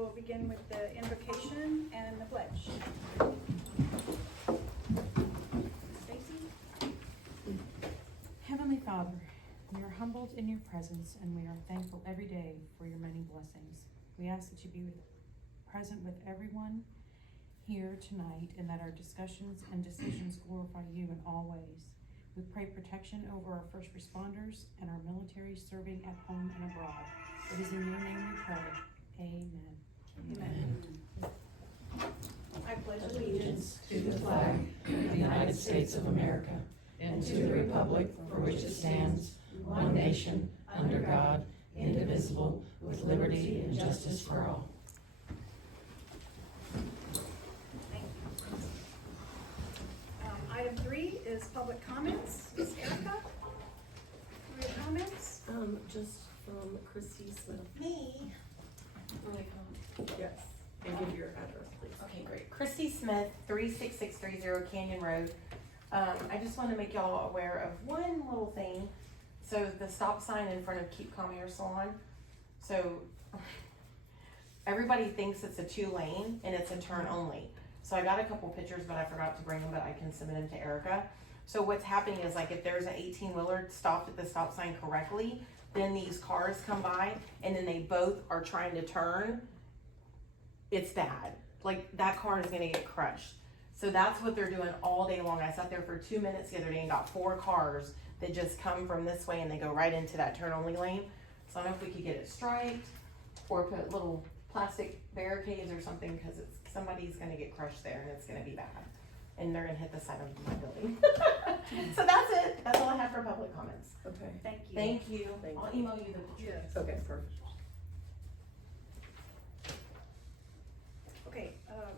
we'll begin with the invocation and the pledge. Stacy? Heavenly Father, we are humbled in your presence and we are thankful every day for your many blessings. We ask that you be present with everyone here tonight and that our discussions and decisions glorify you in all ways. We pray protection over our first responders and our military serving at home and abroad. It is in your name we pray. Amen. Amen. I pledge Allegiance to the flag of the United States of America and to the republic for which it stands, one nation, under God, indivisible, with liberty and justice for all. Thank you. Item 3 is public comments. Ms. Erica, do you have comments? Just from Christy Smith. Me? Really come. Yes. And give your address, please. Okay, great. Christy Smith, 36630 Canyon Road. I just want to make y'all aware of one little thing. So the stop sign in front of Keep Calm Hair Salon. So everybody thinks it's a 2-lane and it's a turn only. So I got a couple pictures, but I forgot to bring them, but I can submit them to Erica. So what's happening is, like, if there's an 18-wheeler stopped at the stop sign correctly, then these cars come by and then they both are trying to turn. It's bad. Like, that car is gonna get crushed. So that's what they're doing all day long. I sat there for 2 minutes the other day and got 4 cars that just come from this way and they go right into that turn only lane. So I don't know if we could get it striped or put little plastic barricades or something, because somebody's gonna get crushed there and it's gonna be bad. And they're gonna hit the side of my building. So that's it. That's all I have for public comments. Okay. Thank you. Thank you. Thank I'll you. email you the pictures. Yes. Okay, perfect. Okay,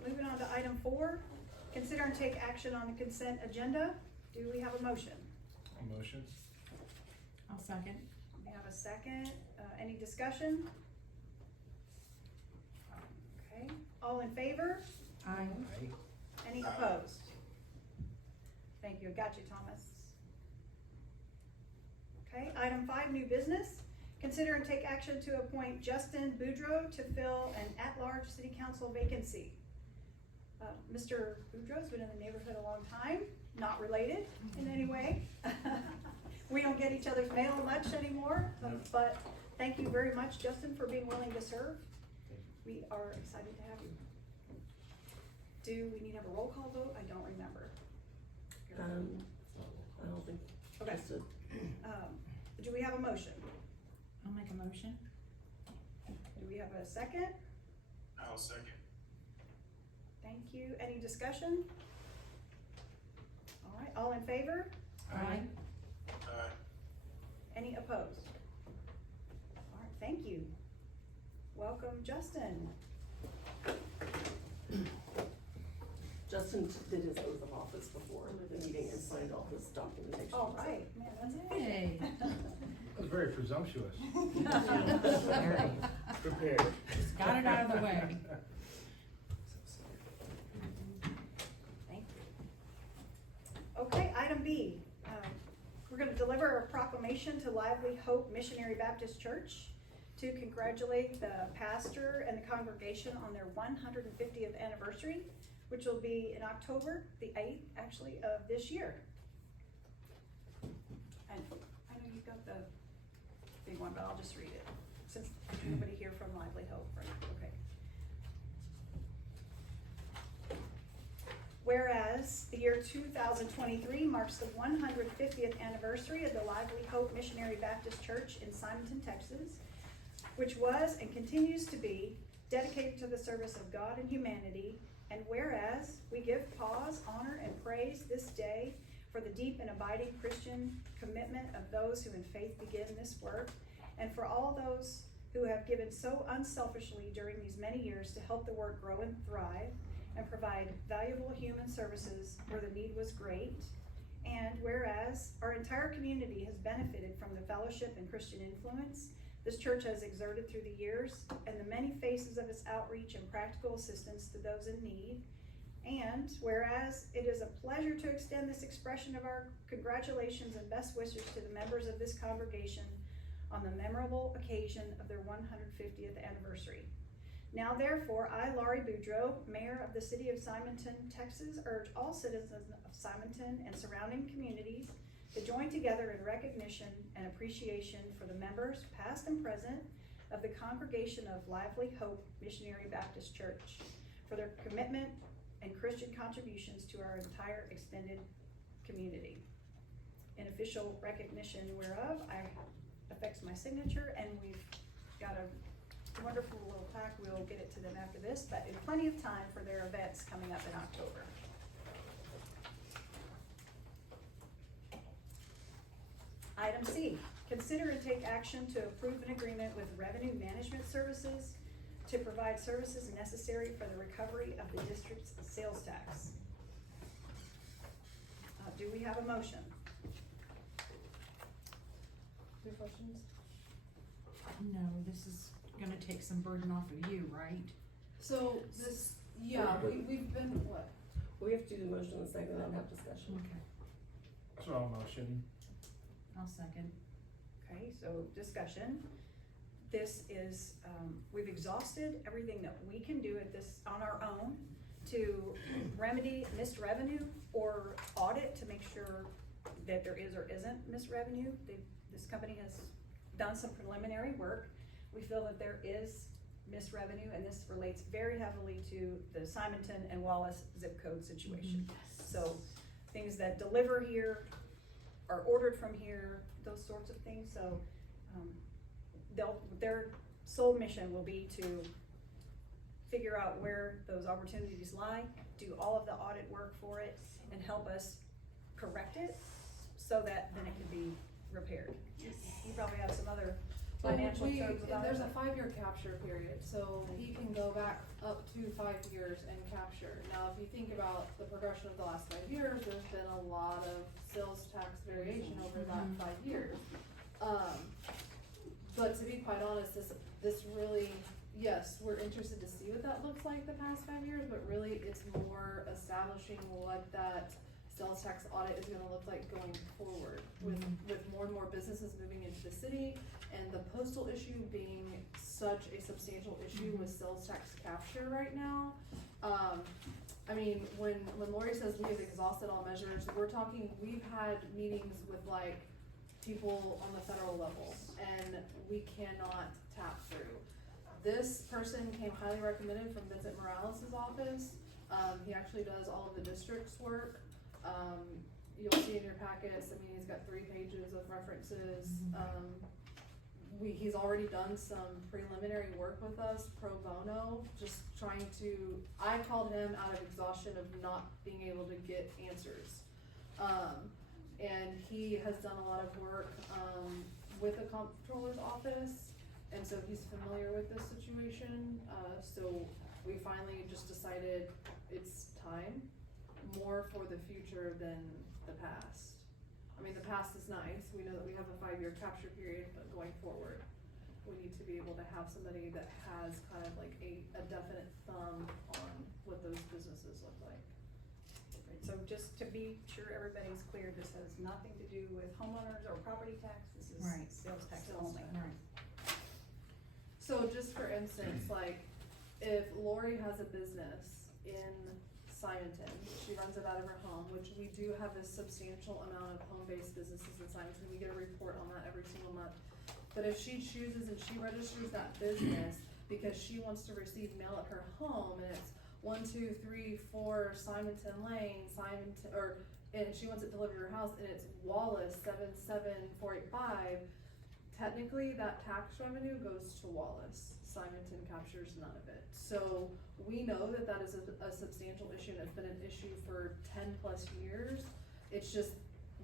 moving on to item 4. Consider and take action on the consent agenda. Do we have a motion? A motion? I'll second. We have a second. Any discussion? Okay, all in favor? Aye. Aye. Any opposed? Thank you, got you, Thomas. Okay, item 5, new business. Consider and take action to appoint Justin Boudreau to fill an at-large city council vacancy. Mr. Boudreau's been in the neighborhood a long time, not related in any way. We don't get each other's mail much anymore, but thank you very much, Justin, for being willing to serve. We are excited to have you. Do we need to have a roll call vote? I don't remember. I don't think. Okay. Just a- Do we have a motion? I'll make a motion. Do we have a second? I'll second. Thank you. Any discussion? All right, all in favor? Aye. Aye. Any opposed? All right, thank you. Welcome, Justin. Justin did his oath of office before the meeting and signed all his documentation. All right, man, that's it. Hey. That was very presumptuous. Very. Prepared. Just got it out of the way. Thank you. Okay, item B. We're gonna deliver a proclamation to Lively Hope Missionary Baptist Church to congratulate the pastor and the congregation on their 150th anniversary, which will be in October, the 8th, actually, of this year. And I know you've got the big one, but I'll just read it, since nobody here from Lively Hope, right? Okay. Whereas the year 2023 marks the 150th anniversary of the Lively Hope Missionary Baptist Church in Simonton, Texas, which was and continues to be dedicated to the service of God and humanity. And whereas we give pause, honor, and praise this day for the deep and abiding Christian commitment of those who in faith begin this work, and for all those who have given so unselfishly during these many years to help the work grow and thrive and provide valuable human services where the need was great. And whereas our entire community has benefited from the fellowship and Christian influence this church has exerted through the years and the many faces of its outreach and practical assistance to those in need. And whereas it is a pleasure to extend this expression of our congratulations and best wishes to the members of this congregation on the memorable occasion of their 150th anniversary. Now therefore, I, Laurie Boudreau, Mayor of the City of Simonton, Texas, urge all citizens of Simonton and surrounding communities to join together in recognition and appreciation for the members, past and present, of the Congregation of Lively Hope Missionary Baptist Church for their commitment and Christian contributions to our entire extended community. In official recognition whereof, I affix my signature, and we've got a wonderful little plaque. We'll get it to them after this, but in plenty of time for their events coming up in October. Item C, consider and take action to approve an agreement with Revenue Management Services to provide services necessary for the recovery of the district's sales tax. Do we have a motion? Any questions? No, this is gonna take some burden off of you, right? So this, yeah, we've been, what? We have to do the motion in a second and have discussion. Okay. So I'll motion. I'll second. Okay, so discussion. This is, we've exhausted everything that we can do at this, on our own, to remedy missed revenue or audit to make sure that there is or isn't missed revenue. This company has done some preliminary work. We feel that there is missed revenue, and this relates very heavily to the Simonton and Wallace zip code situation. So things that deliver here are ordered from here, those sorts of things. So their sole mission will be to figure out where those opportunities lie, do all of the audit work for it, and help us correct it so that then it can be repaired. You probably have some other financial terms about it. There's a 5-year capture period, so he can go back up to 5 years and capture. Now, if you think about the progression of the last 5 years, there's been a lot of sales tax variation over that 5 years. But to be quite honest, this really, yes, we're interested to see what that looks like the past 5 years, but really it's more establishing what that sales tax audit is gonna look like going forward with more and more businesses moving into the city and the postal issue being such a substantial issue with sales tax capture right now. I mean, when Lori says we have exhausted all measures, we're talking, we've had meetings with like people on the federal level and we cannot tap through. This person came highly recommended from Vincent Morales' office. He actually does all of the district's work. You'll see in your packets, I mean, he's got 3 pages of references. He's already done some preliminary work with us, pro bono, just trying to, I called him out of exhaustion of not being able to get answers. And he has done a lot of work, with the comptroller's office, and so he's familiar with this situation. So we finally just decided it's time, more for the future than the past. I mean, the past is nice, we know that we have a 5-year capture period, but going forward, we need to be able to have somebody that has kind of like a definite thumb on what those businesses look like. So just to be sure everybody's clear, this has nothing to do with homeowners or property tax, this is Right. sales tax Sales only. tax. Right. So just for instance, like, if Lori has a business in Simonton, she runs it out of her home, which we do have a substantial amount of home-based businesses in Simonton, we get a report on that every single month. But if she chooses and she registers that business because she wants to receive mail at her home, and it's 1, 2, 3, 4 Simonton Lane, and she wants it delivered to her house, and it's Wallace 77485, technically that tax revenue goes to Wallace. Simonton captures none of it. So we know that that is a substantial issue, and it's been an issue for 10 plus years. It's just,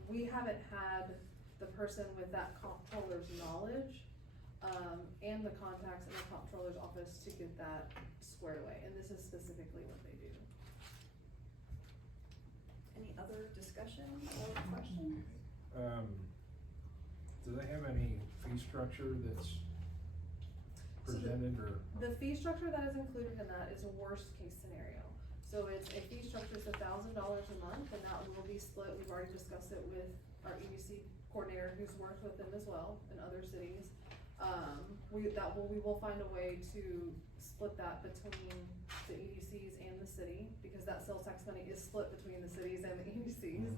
we haven't had the person with that comptroller's knowledge, and the contacts in the comptroller's office to get that squared away, and this is specifically what they do. Any other discussion or question? Do they have any fee structure that's presented or? The fee structure that is included in that is a worst case scenario. So it's a fee structure is $1,000 a month, and that will be split. We've already discussed it with our EDC coordinator who's worked with them as well in other cities. We will find a way to split that between the EDCs and the city, because that sales tax money is split between the cities and the EDCs.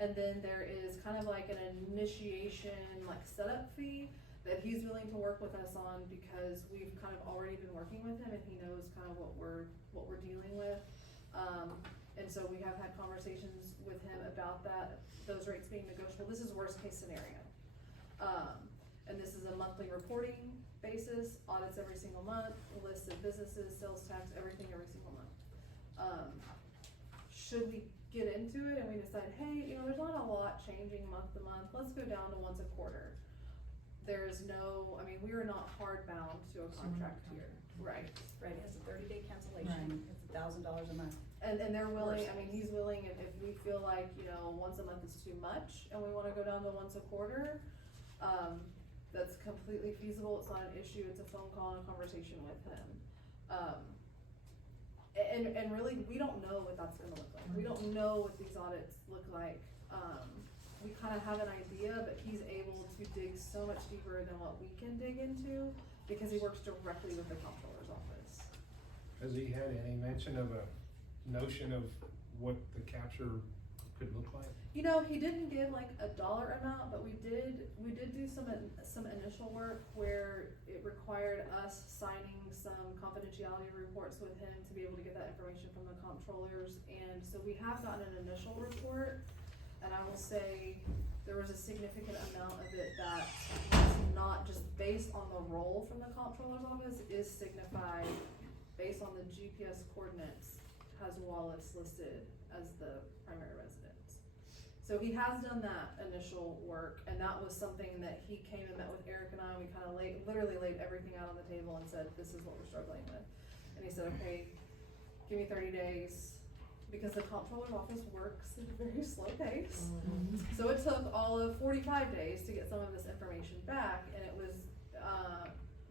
And then there is kind of like an initiation, like setup fee that he's willing to work with us on, because we've kind of already been working with him and he knows kind of what we're dealing with. And so we have had conversations with him about that, those rates being negotiable. This is worst case scenario. And this is a monthly reporting basis, audits every single month, lists of businesses, sales tax, everything every single month. Should we get into it and we decide, hey, there's not a lot changing month to month, let's go down to once a quarter. There's no, we are not hard bound to a contract here, right? Right, it has a 30-day cancellation, it's $1,000 a month. And they're willing, he's willing, if we feel like, once a month is too much and we wanna go down to once a quarter, that's completely feasible, it's not an issue, it's a phone call and a conversation with him. And really, we don't know what that's gonna look like, we don't know what these audits look like. We kinda have an idea, but he's able to dig so much deeper than what we can dig into, because he works directly with the comptroller's office. Has he had any mention of a notion of what the capture could look like? He didn't give like a dollar amount, but we did do some initial work where it required us signing some confidentiality reports with him to be able to get that information from the comptrollers. And so we have gotten an initial report, and I will say there was a significant amount of it that was not just based on the roll from the comptroller's office, is signified based on the GPS coordinates, has Wallace listed as the primary residence. So he has done that initial work, and that was something that he came and met with Eric and I, and we kind of literally laid everything out on the table and said, this is what we're struggling with. And he said, okay, give me 30 days, because the comptroller's office works at a very slow pace. So it took all of 45 days to get some of this information back, and it was,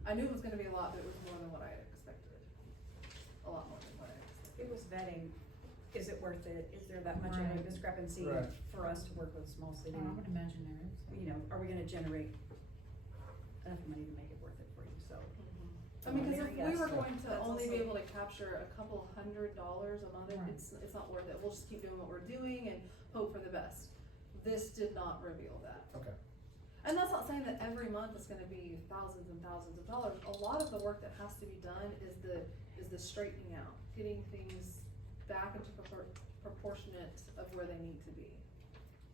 I knew it was gonna be a lot, but it was more than what I had expected. A lot more than what I expected. It was vetting, is it worth it, is there that much of a Right. discrepancy Right. for us to work with a small city? I would imagine there is. Are we gonna generate enough money to make it worth it for you, so. Because if we were Yes. going to That's only be also- able to capture a couple $100 a month, Right. it's not worth it. We'll just keep doing what we're doing and hope for the best. This did not reveal that. Okay. And that's not saying that every month is gonna be thousands and thousands of dollars. A lot of the work that has to be done is the straightening out, getting things back into proportionate of where they need to be.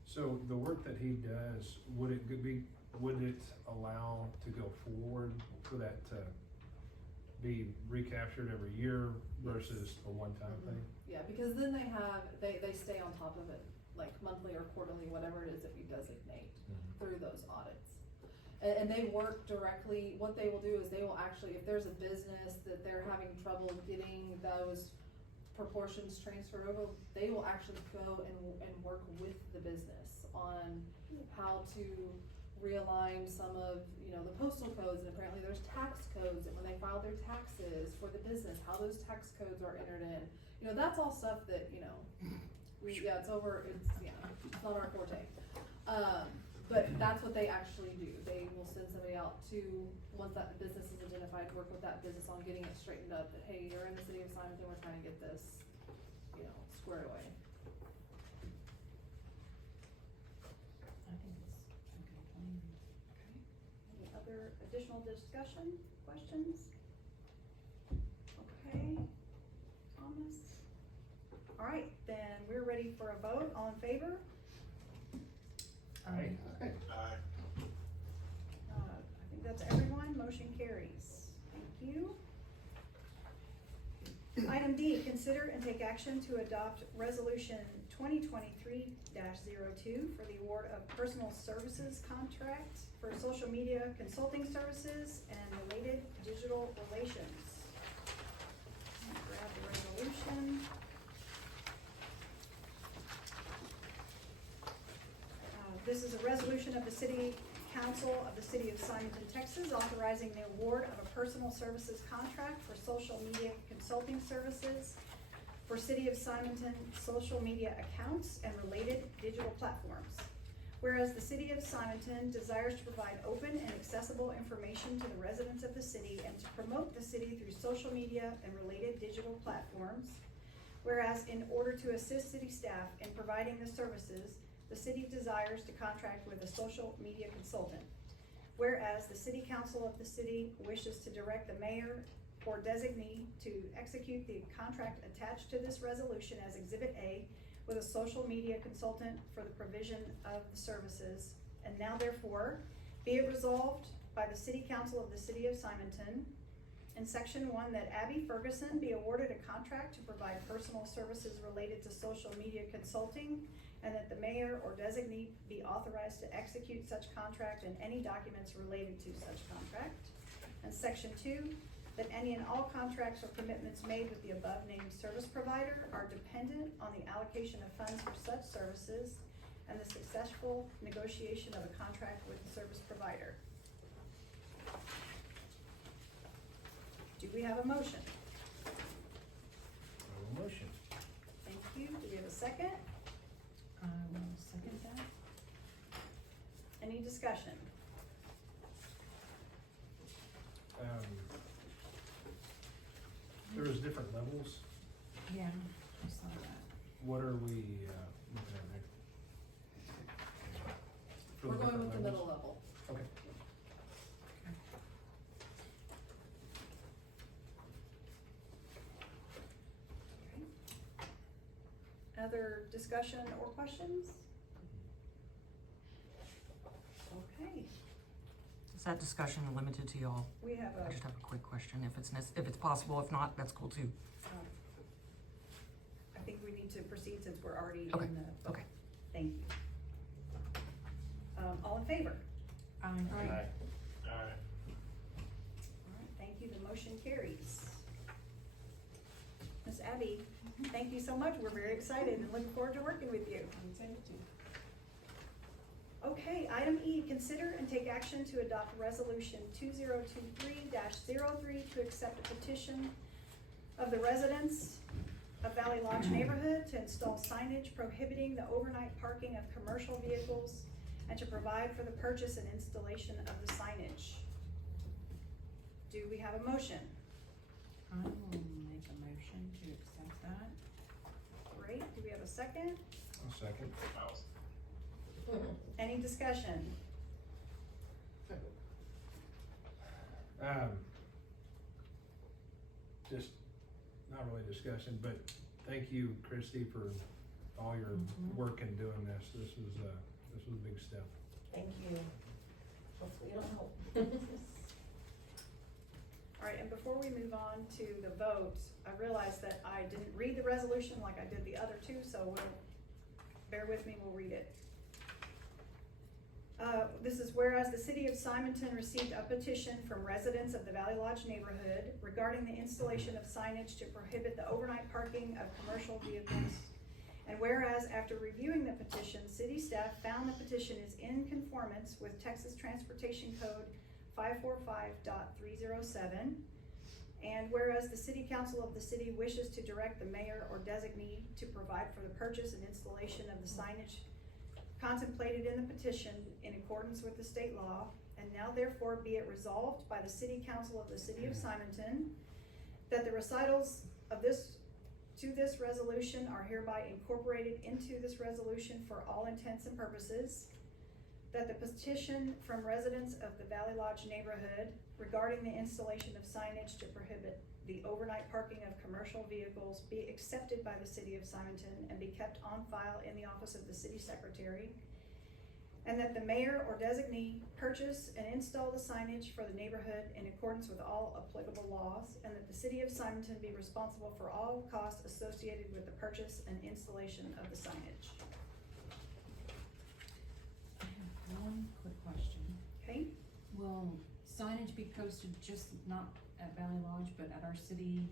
So the work that he does, would it allow to go forward for that to be recaptured every year versus a one-time thing? Yeah, because then they stay on top of it, like monthly or quarterly, whatever it is that we designate through those audits. And they work directly, what they will do is they will actually, if there's a business that they're having trouble getting those proportions transferred over, they will actually go and work with the business on how to realign some of, the postal codes, and apparently there's tax codes, and when they file their taxes for the business, how those tax codes are entered in. That's all stuff that, it's not our forte. But that's what they actually do. They will send somebody out to, once that business is identified, work with that business on getting it straightened up, that, hey, you're in the city of Simonton, we're trying to get this, squared away. I think it's a good plan. Any other additional discussion, questions? Okay, Thomas? All right, then we're ready for a vote, all in favor? Aye. I think that's everyone, motion carries. Thank you. Item D, consider and take action to adopt resolution 2023-02 for the award of personal services contract for social media consulting services and related digital relations. Let me grab the resolution. This is a resolution of the City Council of the City of Simonton, Texas, authorizing the award of a personal services contract for social media consulting services for City of Simonton social media accounts and related digital platforms. Whereas the city of Simonton desires to provide open and accessible information to the residents of the city and to promote the city through social media and related digital platforms. Whereas in order to assist city staff in providing the services, the city desires to contract with a social media consultant. Whereas the city council of the city wishes to direct the mayor or designee to execute the contract attached to this resolution as Exhibit A with a social media consultant for the provision of the services. And now therefore, be it resolved by the city council of the city of Simonton in section 1 that Abby Ferguson be awarded a contract to provide personal services related to social media consulting, and that the mayor or designee be authorized to execute such contract and any documents related to such contract. And section 2, that any and all contracts or commitments made with the above named service provider are dependent on the allocation of funds for such services and the successful negotiation of a contract with the service provider. Do we have a motion? No motion. Thank you. Do we have a second? I will second that. Any discussion? There was different levels. Yeah, I saw that. What are we, looking at there? For We're going different with the middle levels? level. Okay. Other discussion or questions? Okay, Is that discussion limited to y'all? we have I just have a quick question, if it's possible, if not, that's cool too. I think we need to proceed since we're already Okay, in the. okay. Thank you. All in favor? Aye. All right, thank you, the motion carries. Ms. Abby, thank you so much, we're very excited and looking forward to working with you. Okay, item E, consider and take action to adopt resolution 2023-03 to accept a petition of the residents of Valley Lodge neighborhood to install signage prohibiting the overnight parking of commercial vehicles and to provide for the purchase and installation of the signage. Do we have a motion? I will make a motion to accept that. Great, do we have a second? A second. Any discussion? Just, not really discussion, but thank you, Christy, for all your work in doing this. This was a big step. Thank you. Hopefully it'll help. All right, and before we move on to the vote, I realized that I didn't read the resolution like I did the other two, so bear with me, we'll read it. This is whereas the city of Simonton received a petition from residents of the Valley Lodge neighborhood regarding the installation of signage to prohibit the overnight parking of commercial vehicles. And whereas after reviewing the petition, city staff found the petition is in conformance with Texas Transportation Code 545.307. And whereas the city council of the city wishes to direct the mayor or designee to provide for the purchase and installation of the signage contemplated in the petition in accordance with the state law, and now therefore be it resolved by the city council of the city of Simonton that the recitals of this resolution are hereby incorporated into this resolution for all intents and purposes, that the petition from residents of the Valley Lodge neighborhood regarding the installation of signage to prohibit the overnight parking of commercial vehicles be accepted by the city of Simonton and be kept on file in the office of the city secretary, and that the mayor or designee purchase and install the signage for the neighborhood in accordance with all applicable laws, and that the city of Simonton be responsible for all costs associated with the purchase and installation of the signage. I have one quick question. Okay, Will signage be posted just not at Valley Lodge, but at our city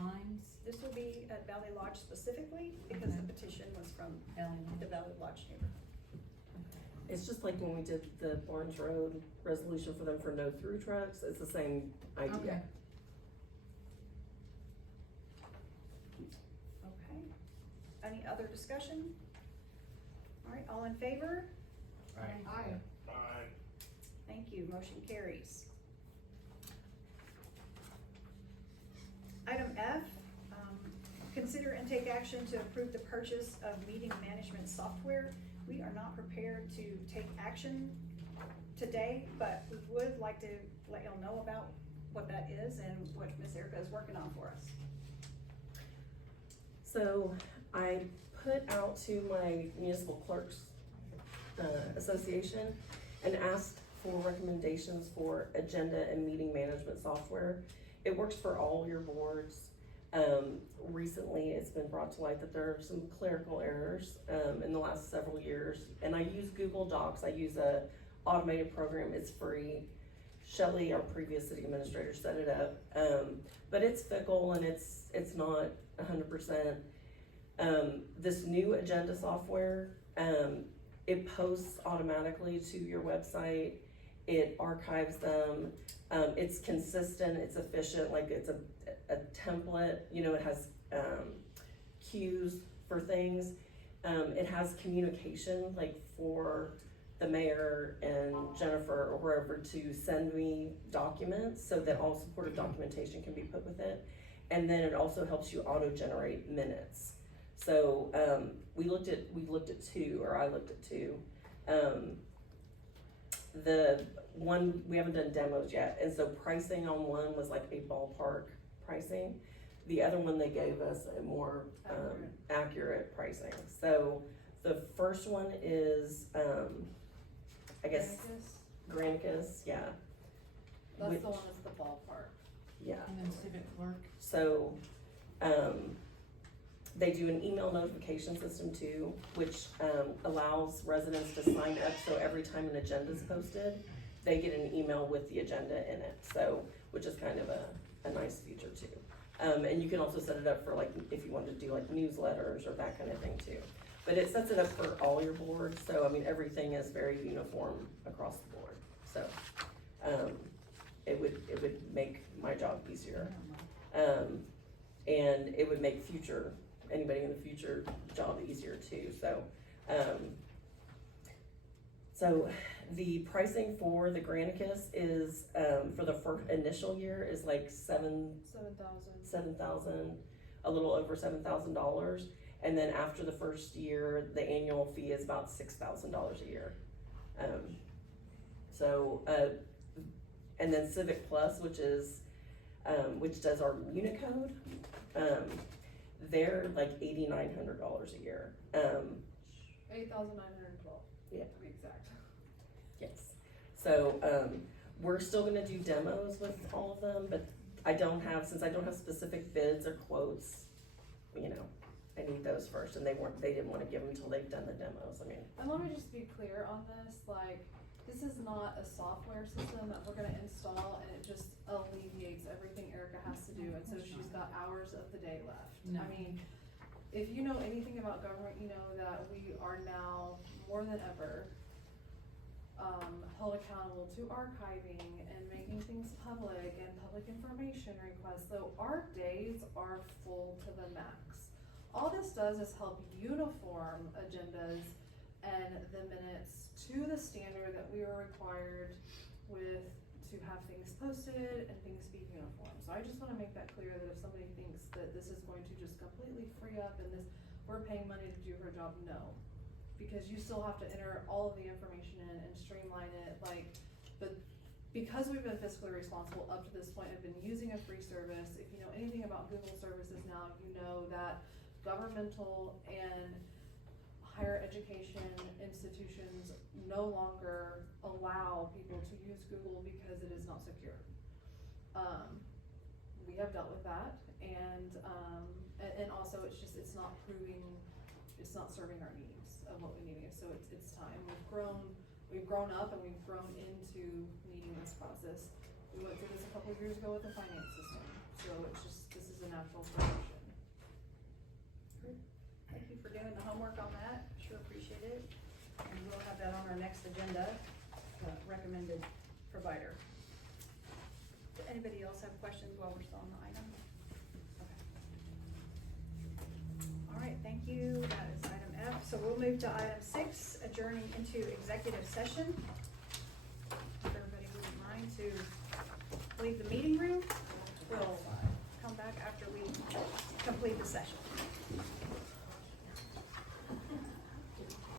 lines? this will be at Valley Lodge specifically because the Okay. petition was from Valley the Lodge. Valley Lodge neighborhood. It's just like when we did the Barnes Road resolution for them for no through trucks, it's the same idea. Okay. Okay, any other discussion? All right, all in favor? Aye. Thank you, motion carries. Item F, consider and take action to approve the purchase of meeting management software. We are not prepared to take action today, but we would like to let y'all know about what that is and what Miss Erica is working on for us. So I put out to my municipal clerks association and asked for recommendations for agenda and meeting management software. It works for all your boards. Recently it's been brought to light that there are some clerical errors in the last several years, and I use Google Docs. I use a automated program. It's free. Shelley, our previous city administrator, set it up, but it's fickle and it's not 100%. This new agenda software, it posts automatically to your website. It archives them. It's consistent. It's efficient. Like it's a template. You know, it has cues for things. It has communication, like for the mayor and Jennifer or wherever to send me documents so that all supportive documentation can be put with it. And then it also helps you auto-generate minutes. So we looked at two, or I looked at two. The one, we haven't done demos yet, and so pricing on one was like a ballpark pricing. The other one, they gave us a more accurate pricing. So the first one is, I guess, Granicus, yeah. That's the one that's the ballpark. Yeah. And then civic clerk. So, they do an email notification system too, which allows residents to sign up, so every time an agenda is posted, they get an email with the agenda in it, so, which is kind of a nice feature too. And you can also set it up for like, if you wanted to do like newsletters or that kind of thing too. But it sets it up for all your boards, so I mean, everything is very uniform across the board, so, it would make my job easier. And it would make anybody in the future job easier too, so. So the pricing for the Granicus is, for the first initial year is like $7,000, a little over $7,000. And then after the first year, the annual fee is about $6,000 a year. And then Civic Plus, which does our Unicode, they're like $8,900 a year. 8,912. Yeah. To be exact. Yes. So, we're still gonna do demos with all of them, but since I don't have specific bids or quotes, you know, I need those first, and they didn't wanna give them until they've done the demos, I mean. And let me just be clear on this, like, this is not a software system that we're gonna install and it just alleviates everything Erica has to do, and so she's got hours of the day left. No. I mean, if you know anything about government, you know that we are now more than ever held accountable to archiving and making things public and public information requests, so our days are full to the max. All this does is help uniform agendas and the minutes to the standard that we are required to have things posted and things be uniform. So I just wanna make that clear that if somebody thinks that this is going to just completely free up and we're paying money to do her job, no. Because you still have to enter all of the information in and streamline it, but because we've been fiscally responsible up to this point, have been using a free service. If you know anything about Google services now, you know that governmental and higher education institutions no longer allow people to use Google because it is not secure. We have dealt with that, and also it's not serving our needs of what we need. So it's time. We've grown up and we've grown into needing this process. We went through this a couple of years ago with the finance system, so this is a natural progression. Thank you for doing the homework on that, sure appreciate it. And we'll have that on our next agenda, recommended provider. Does anybody else have questions while we're still on the item? Okay. All right, thank you, that is item F. So we'll move to item 6, adjourning into executive session. If everybody wouldn't mind to leave the meeting room, we'll come back after we complete the session.